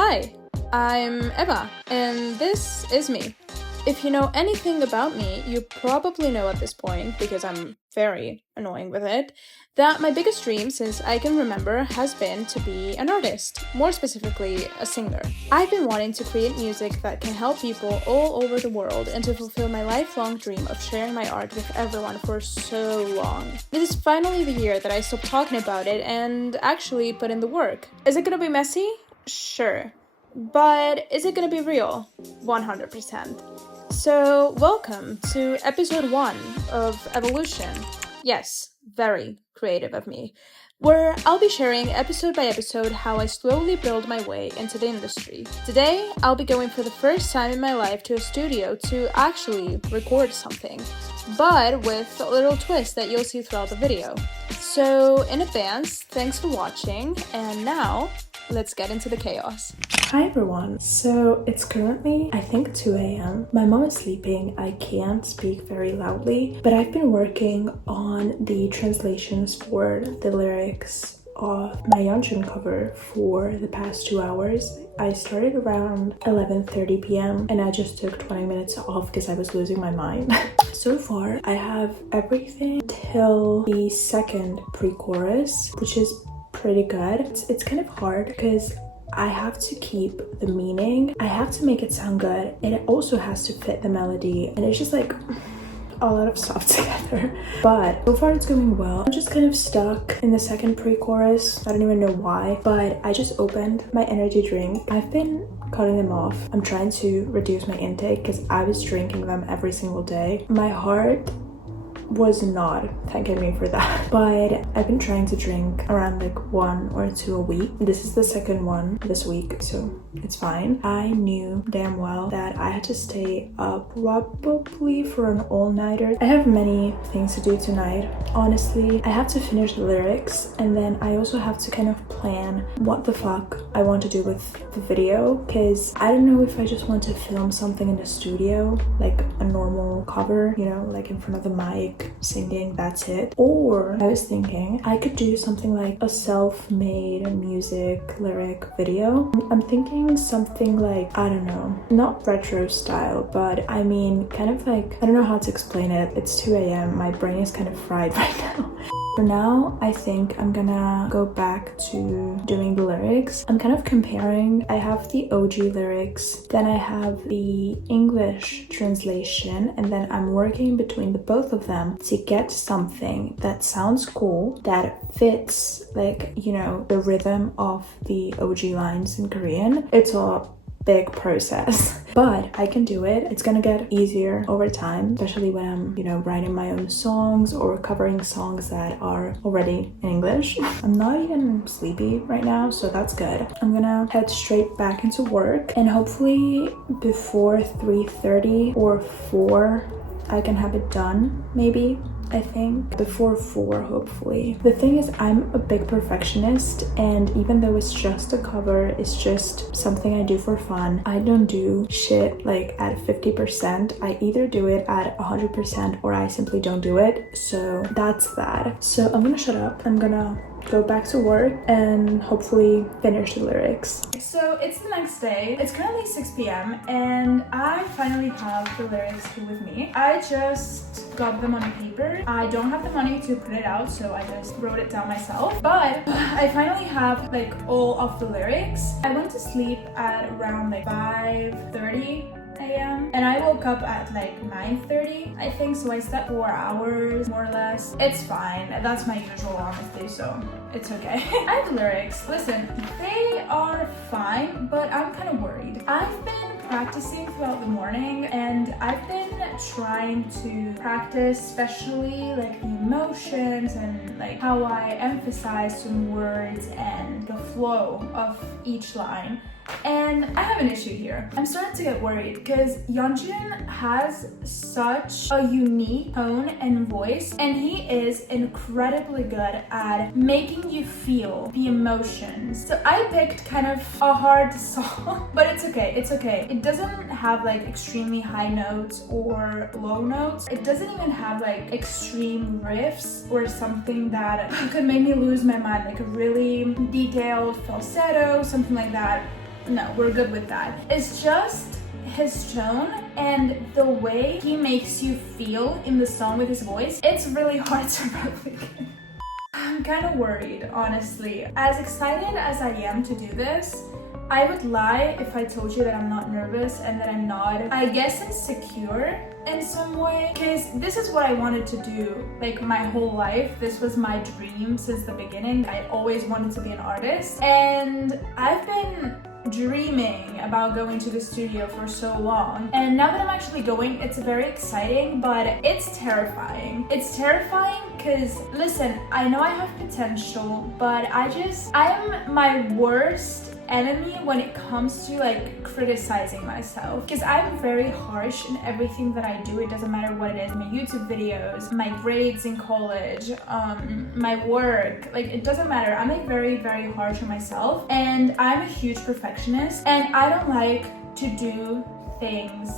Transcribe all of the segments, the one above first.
Hi, I'm Eva, and this is me. If you know anything about me, you probably know at this point, because I'm very annoying with it, that my biggest dream since I can remember has been to be an artist, more specifically a singer. I've been wanting to create music that can help people all over the world and to fulfill my lifelong dream of sharing my art with everyone for so long. This is finally the year that I stopped talking about it and actually put in the work. Is it gonna be messy? Sure. But is it gonna be real? 100%. So, welcome to episode 1 of EVA-Lution. Yes, very creative of me, where I'll be sharing episode by episode how I slowly build my way into the industry. Today, I'll be going for the first time in my life to a studio to actually record something, but with a little twist that you'll see throughout the video. So, in advance, thanks for watching, and now, let's get into the chaos. Hi everyone. So it's currently, I think, 2 a.m. My mom is sleeping. I can't speak very loudly, but I've been working on the translations for the lyrics of my Yeonjun cover for the past 2 hours. I started around 11:30 p.m. and I just took 20 minutes off because I was losing my mind. So far, I have everything till the second pre-chorus, which is pretty good. It's kind of hard because I have to keep the meaning. I have to make it sound good. It also has to fit the melody. And it's just like a lot of stuff together. But so far it's going well. I'm just kind of stuck in the second pre-chorus. I don't even know why. But I just opened my energy drink. I've been cutting them off. I'm trying to reduce my intake because I was drinking them every single day. My heart was not thanking me for that, but I've been trying to drink around like 1 or 2 a week. This is the second one this week, so it's fine. I knew damn well that I had to stay up probably for an all-nighter. I have many things to do tonight. Honestly, I have to finish the lyrics, and then I also have to kind of plan what the fuck I want to do with the video, because I don't know if I just want to film something in the studio, like a normal cover, you know, like in front of the mic, singing, that's it. Or I was thinking I could do something like a self-made music lyric video. I'm thinking something like, I don't know, not retro style, but I mean kind of like, I don't know how to explain it. It's 2 a.m. My brain is kind of fried right now. For now, I think I'm gonna go back to doing the lyrics. I'm kind of comparing. I have the OG lyrics, then I have the English translation, and then I'm working between the both of them to get something that sounds cool, that fits, like, you know, the rhythm of the OG lines in Korean. It's a big process, but I can do it. It's gonna get easier over time, especially when I'm, you know, writing my own songs or covering songs that are already in English. I'm not even sleepy right now, so that's good. I'm gonna head straight back into work, and hopefully before 3:30 or 4 I can have it done, maybe. I think before 4, hopefully. The thing is, I'm a big perfectionist, and even though it's just a cover, it's just something I do for fun. I don't do shit like at 50%. I either do it at 100% or I simply don't do it. So that's that. So I'm gonna shut up. I'm gonna go back to work and hopefully finish the lyrics. So it's the next day. It's currently 6 p.m. and I finally have the lyrics here with me. I just got them on paper. I don't have the money to print it out, so I just wrote it down myself. But I finally have like all of the lyrics. I went to sleep at around like 5:30 a.m. and I woke up at like 9:30, I think, so I slept 4 hours more or less. It's fine, that's my usual, honestly, so it's okay. I have lyrics. Listen, they are fine, but I'm kind of worried. I've been practicing throughout the morning, and I've been trying to practice especially like the emotions and like how I emphasize some words and the flow of each line. And I have an issue here. I'm starting to get worried because Yeonjun has such a unique tone and voice, and he is incredibly good at making you feel the emotions. So I picked kind of a hard song, but it's okay, it's okay. It doesn't have like extremely high notes or low notes. It doesn't even have like extreme riffs or something that could make me lose my mind, like a really detailed falsetto, something like that. no, we're good with that. It's just his tone and the way he makes you feel in the song with his voice. It's really hard to replicate. I'm kind of worried, honestly. As excited as I am to do this, I would lie if I told you that I'm not nervous and that I'm not, I guess, insecure in some way. Because this is what I wanted to do, like, my whole life. This was my dream since the beginning. I always wanted to be an artist. And I've been dreaming about going to the studio for so long. And now that I'm actually going, it's very exciting, but it's terrifying. It's terrifying because, listen, I know I have potential, but I am my worst enemy when it comes to like criticizing myself, because I'm very harsh in everything that I do. It doesn't matter what it is, my YouTube videos, my grades in college, my work, like it doesn't matter. I'm like very, very harsh on myself, and I'm a huge perfectionist, and I don't like to do things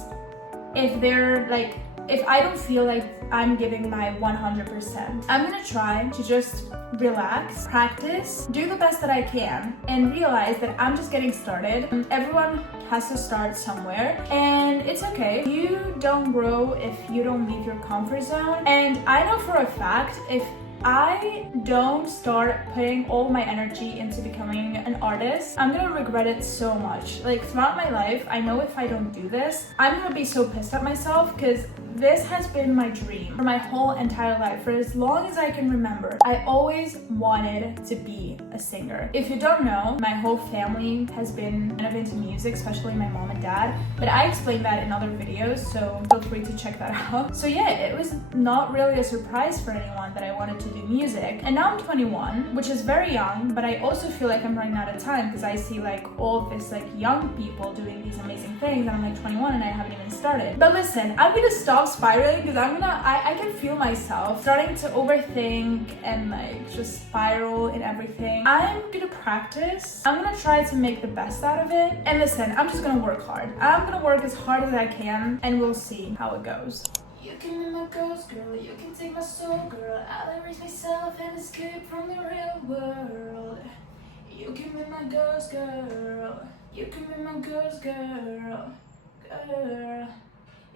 if I don't feel like I'm giving my 100%. I'm gonna try to just relax, practice, do the best that I can, and realize that I'm just getting started. Everyone has to start somewhere, and it's okay. You don't grow if you don't leave your comfort zone. And I know for a fact, if I don't start putting all my energy into becoming an artist, I'm gonna regret it so much. Like, throughout my life, I know if I don't do this, I'm gonna be so pissed at myself, because this has been my dream for my whole entire life. For as long as I can remember, I always wanted to be a singer. If you don't know, my whole family has been kind of into music, especially my mom and dad, but I explained that in other videos, so feel free to check that out. So yeah, it was not really a surprise for anyone that I wanted to do music. And now I'm 21, which is very young, but I also feel like I'm running out of time, because I see like all of this like young people doing these amazing things, and I'm like 21 and I haven't even started. But listen, I'm gonna stop spiraling, because I can feel myself starting to overthink and like just spiral in everything. I'm gonna practice. I'm gonna try to make the best out of it. And listen, I'm just gonna work hard. I'm gonna work as hard as I can, and we'll see how it goes. You can be my ghost girl, you can take my soul girl. I'll erase myself and escape from the real world. You can be my ghost girl, you can be my ghost girl, girl.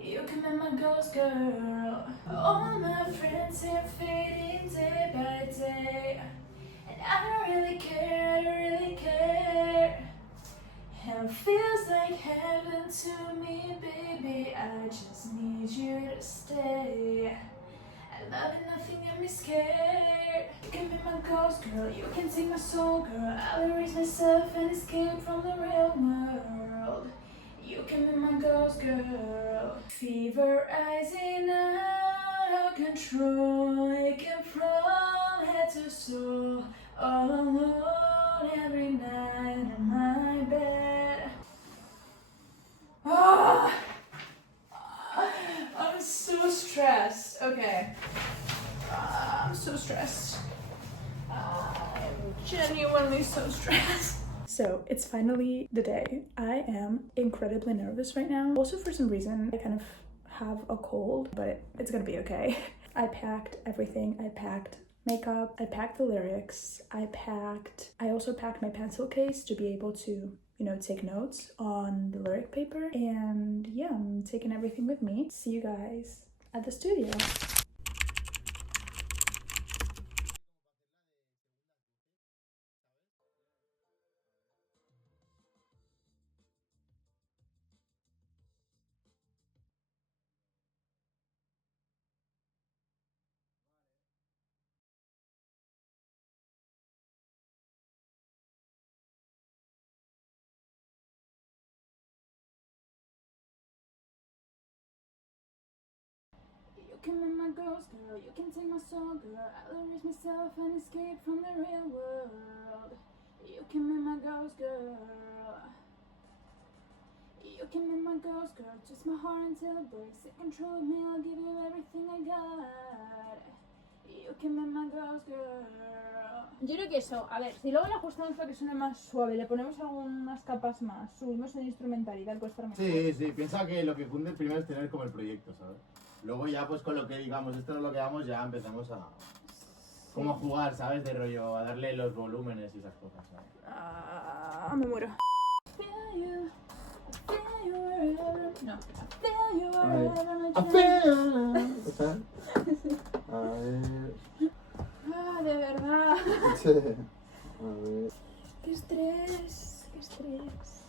You can be my ghost girl. All my friends are fading day by day, and I don't really care, I don't really care. And it feels like heaven to me, baby. I just need you to stay. I love it, nothing got me scared. You can be my ghost girl, you can take my soul girl. I'll erase myself and escape from the real world. You can be my ghost girl. Fever rising out of control, aching from head to soul, all alone every night in my bed. I'm so stressed. Okay. I'm so stressed. I'm genuinely so stressed. So it's finally the day. I am incredibly nervous right now. Also, for some reason, I kind of have a cold, but it's gonna be okay. I packed everything. I packed makeup, I packed the lyrics, I also packed my pencil case to be able to, you know, take notes on the lyric paper. And yeah, I'm taking everything with me. See you guys at the studio. You can be my ghost girl, you can take my soul girl. I'll erase myself and escape from the real world. You can be my ghost girl. You can be my ghost girl, twist my heart until it breaks. Take control of me, I'll give you everything I got. You can be my ghost girl. Yo creo que eso, a ver, si luego le ajustamos para que suene más suave, le ponemos algunas capas más, subimos el instrumental y tal, puede estar mejor. Sí, sí, piensa que lo que cunde primero es tener como el proyecto, ¿sabes? Luego ya pues con lo que digamos, esto no es lo que damos, ya empezamos a... como a jugar, ¿sabes? De rollo, a darle los volúmenes y esas cosas, ¿sabes? Me muero. No. I feel you wherever I feel. ¿Está? A ver. Ah, de verdad. Sí. A ver. Qué estrés, qué estrés.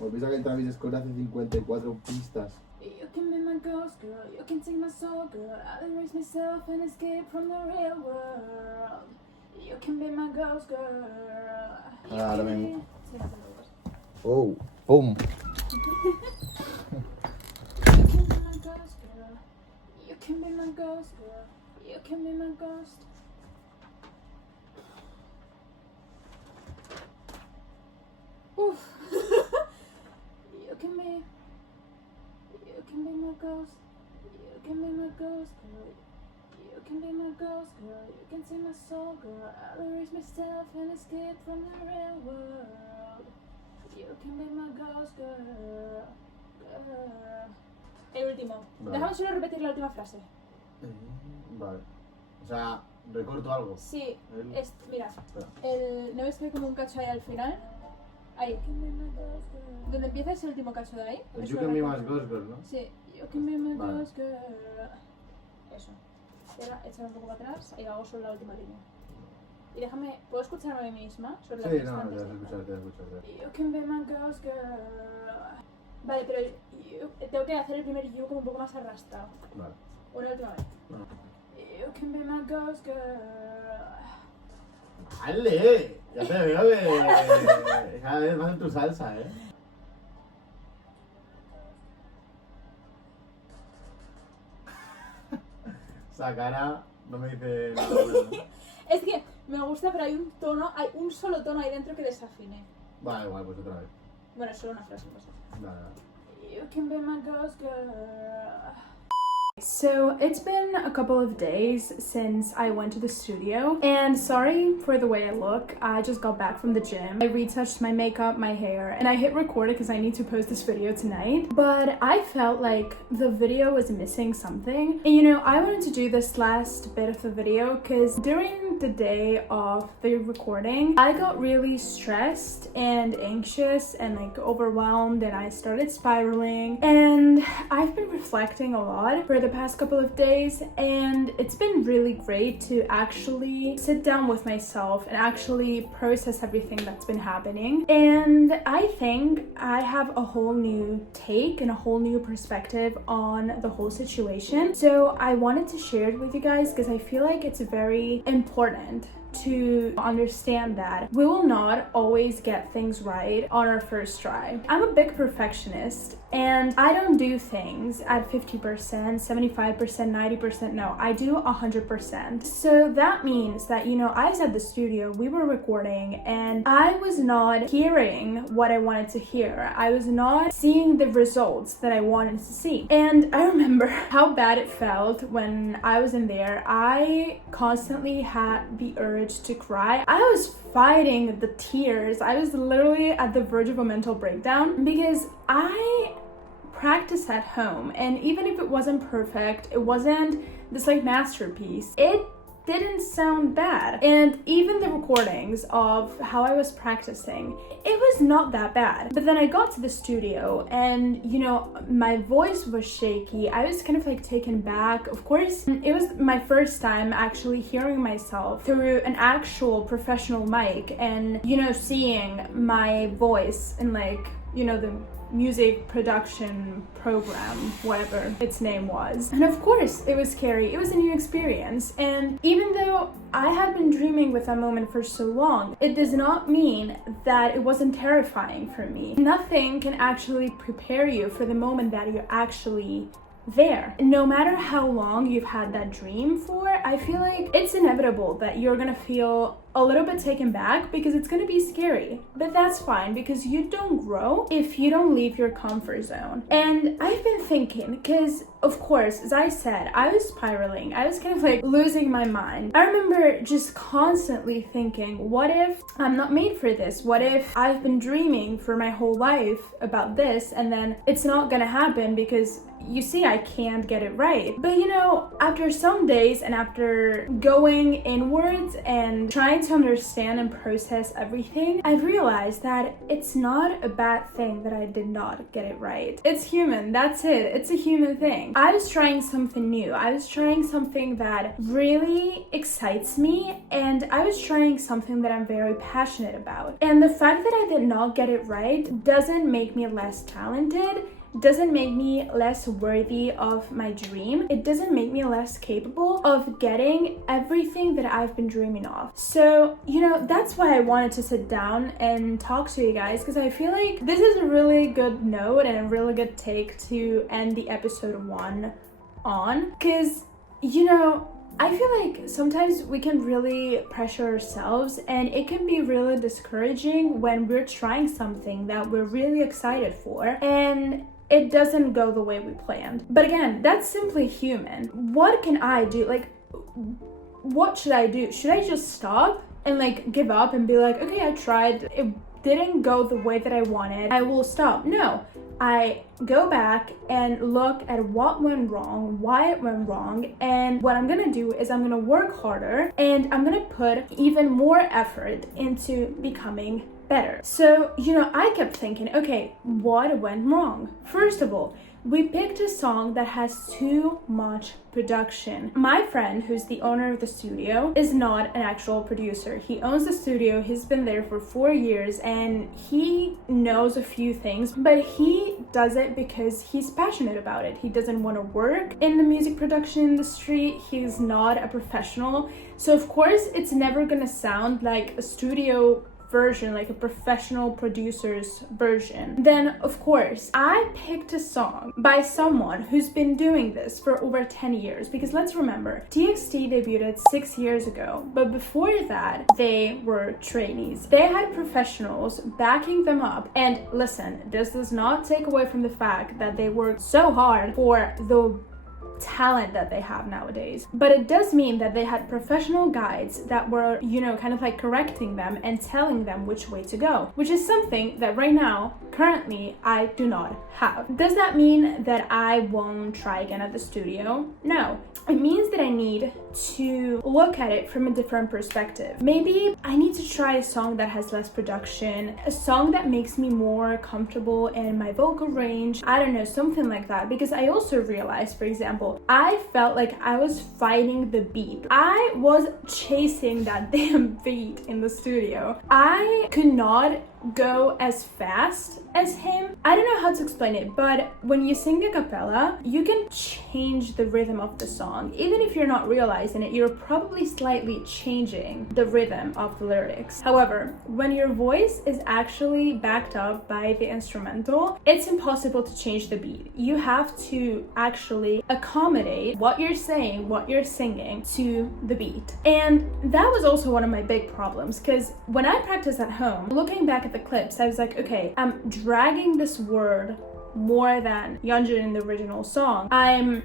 Olvida que el Travis Scott hace 54 pistas. You can be my ghost girl, you can take my soul girl. I'll erase myself and escape from the real world. You can be my ghost girl. Ah, lo mismo. Sí, no te preocupes. Oh, boom. You can be my ghost girl. You can be my ghost girl. You can be my ghost. Oof. You can be my ghost. You can be my ghost girl. You can be my ghost girl. You can see my soul girl. I'll erase myself and escape from the real world. You can be my ghost girl. El último. Vale. Déjame solo repetir la última frase. Vale. O sea, recorto algo. Sí, El- mira, Espera. ¿no ves que hay como un cacho ahí al final? Ahí. Donde empieza ese último cacho de ahí. El Eso You lo Can Be recorto. My Ghost Girl, ¿no? Sí, you can be my Vale. ghost girl. Eso. Era echar un poco para atrás y hago solo la última línea. Y déjame, ¿puedo escucharme a mí misma? Sobre la Sí, pista no, te antes vas a de- escuchar, te vas a escuchar. You can be my ghost girl. Vale, pero tengo que hacer el primer you como un poco más arrastrado. Vale. Una última vez. No. You can be my ghost girl. ¡Dale! Ya te veo que cada vez más en tu salsa, ¿eh? Esa cara no me dice nada bueno. Es que me gusta, pero hay un solo tono ahí dentro que desafine. Vale, igual, pues otra vez. Bueno, solo una frase, pues. Dale, dale. You can be my ghost girl. So it's been a couple of days since I went to the studio, and sorry for the way I look. I just got back from the gym. I retouched my makeup, my hair, and I hit record because I need to post this video tonight. But I felt like the video was missing something. And you know, I wanted to do this last bit of the video because during the day of the recording, I got really stressed and anxious and like overwhelmed, and I started spiraling. And I've been reflecting a lot for the past couple of days, and it's been really great to actually sit down with myself and actually process everything that's been happening. And I think I have a whole new take and a whole new perspective on the whole situation. So I wanted to share it with you guys because I feel like it's very important to understand that we will not always get things right on our first try. I'm a big perfectionist and I don't do things at 50%, 75%, 90%. No, I do 100%. So that means that, you know, I was at the studio, we were recording, and I was not hearing what I wanted to hear. I was not seeing the results that I wanted to see. And I remember how bad it felt when I was in there. I constantly had the urge to cry. I was fighting the tears. I was literally at the verge of a mental breakdown because I practice at home, and even if it wasn't perfect, it wasn't this like masterpiece, it didn't sound bad. And even the recordings of how I was practicing, it was not that bad. But then I got to the studio and, you know, my voice was shaky. I was kind of like taken back. Of course, it was my first time actually hearing myself through an actual professional mic and, you know, seeing my voice in like, you know, the music production program, whatever its name was. And of course, it was scary. It was a new experience. And even though I had been dreaming with that moment for so long, it does not mean that it wasn't terrifying for me. Nothing can actually prepare you for the moment that you're actually there. No matter how long you've had that dream for, I feel like it's inevitable that you're gonna feel a little bit taken back because it's gonna be scary. But that's fine because you don't grow if you don't leave your comfort zone. And I've been thinking, because of course, as I said, I was spiraling. I was kind of like losing my mind. I remember just constantly thinking, what if I'm not made for this? What if I've been dreaming for my whole life about this and then it's not gonna happen because you see, I can't get it right. But you know, after some days and after going inwards and trying trying to understand and process everything, I realized that it's not a bad thing that I did not get it right. It's human, that's it. It's a human thing. I was trying something new. I was trying something that really excites me, and I was trying something that I'm very passionate about. And the fact that I did not get it right doesn't make me less talented, doesn't make me less worthy of my dream. It doesn't make me less capable of getting everything that I've been dreaming of. So, that's why I wanted to sit down and talk to you guys, because I feel like this is a really good note and a really good take to end the episode 1 on. Because, I feel like sometimes we can really pressure ourselves, and it can be really discouraging when we're trying something that we're really excited for and it doesn't go the way we planned. But again, that's simply human. What can I do? Like, what should I do? Should I just stop and give up and be like, okay, I tried, it didn't go the way that I wanted, I will stop? No. I go back and look at what went wrong, why it went wrong, and what I'm gonna do is I'm gonna work harder and I'm gonna put even more effort into becoming better. So, I kept thinking, okay, what went wrong? First of all, we picked a song that has too much production. My friend, who's the owner of the studio, is not an actual producer. He owns the studio, he's been there for 4 years, and he knows a few things, but he does it because he's passionate about it. He doesn't want to work in the music production industry. He's not a professional. So of course, it's never gonna sound like a studio version, like a professional producer's version. Then of course I picked a song by someone who's been doing this for over 10 years, because let's remember, TXT debuted 6 years ago, but before that they were trainees. They had professionals backing them up, and listen, this does not take away from the fact that they worked so hard for the talent that they have nowadays, but it does mean that they had professional guides that were correcting them and telling them which way to go, which is something that right now currently I do not have. Does that mean that I won't try again at the studio? No. It means that I need to look at it from a different perspective. Maybe I need to try a song that has less production, a song that makes me more comfortable in my vocal range, I don't know, something like that. Because I also realized, for example, I felt like I was fighting the beat. I was chasing that damn beat in the studio. I could not go as fast as him. I don't know how to explain it, but when you sing a cappella, you can change the rhythm of the song. Even if you're not realizing it, you're probably slightly changing the rhythm of the lyrics. However, when your voice is actually backed up by the instrumental, it's impossible to change the beat. You have to actually accommodate what you're saying, what you're singing to the beat. And that was also one of my big problems, because when I practice at home, looking back at the clips, I was like, okay, I'm dragging this word more than Yeonjun in the original song. I'm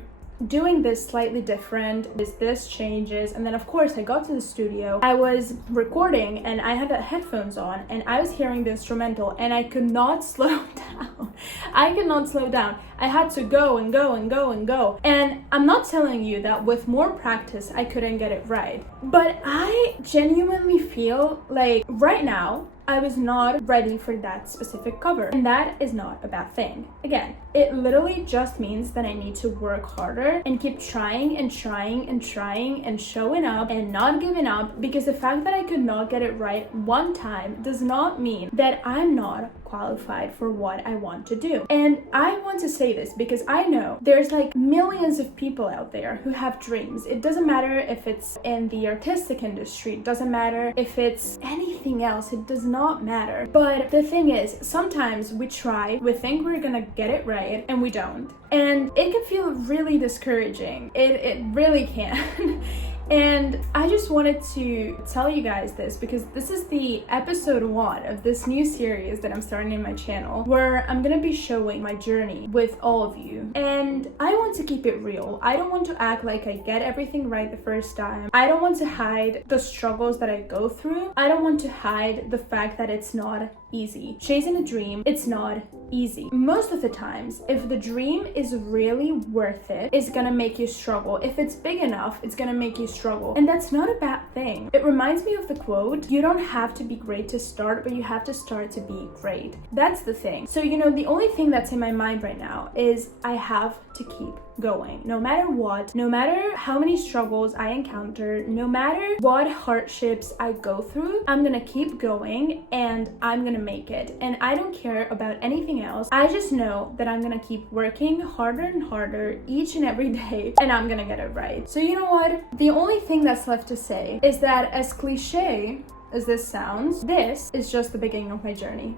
doing this slightly different, this changes. And then of course I got to the studio, I was recording and I had the headphones on and I was hearing the instrumental and I could not slow down. I could not slow down. I had to go and go and go and go. And I'm not telling you that with more practice I couldn't get it right, but I genuinely feel like right now I was not ready for that specific cover, and that is not a bad thing. Again, it literally just means that I need to work harder and keep trying and trying and trying and showing up and not giving up, because the fact that I could not get it right one time does not mean that I'm not qualified for what I want to do. And I want to say this because I know there's like millions of people out there who have dreams. It doesn't matter if it's in the artistic industry, it doesn't matter if it's anything else, it does not matter. But the thing is, sometimes we try, we think we're gonna get it right, and we don't. And it can feel really discouraging. It really can. And I just wanted to tell you guys this because this is the episode 1 of this new series that I'm starting in my channel, where I'm gonna be showing my journey with all of you. And I want to keep it real. I don't want to act like I get everything right the first time. I don't want to hide the struggles that I go through. I don't want to hide the fact that it's not easy. Chasing a dream, it's not easy. Most of the times, if the dream is really worth it, it's gonna make you struggle. If it's big enough, it's gonna make you struggle. And that's not a bad thing. It reminds me of the quote, you don't have to be great to start, but you have to start to be great. That's the thing. So, you know, the only thing that's in my mind right now is I have to keep going. No matter what, no matter how many struggles I encounter, no matter what hardships I go through, I'm gonna keep going and I'm gonna make it. And I don't care about anything else. I just know that I'm gonna keep working harder and harder each and every day and I'm gonna get it right. So you know what? The only thing that's left to say is that as cliche as this sounds, this is just the beginning of my journey.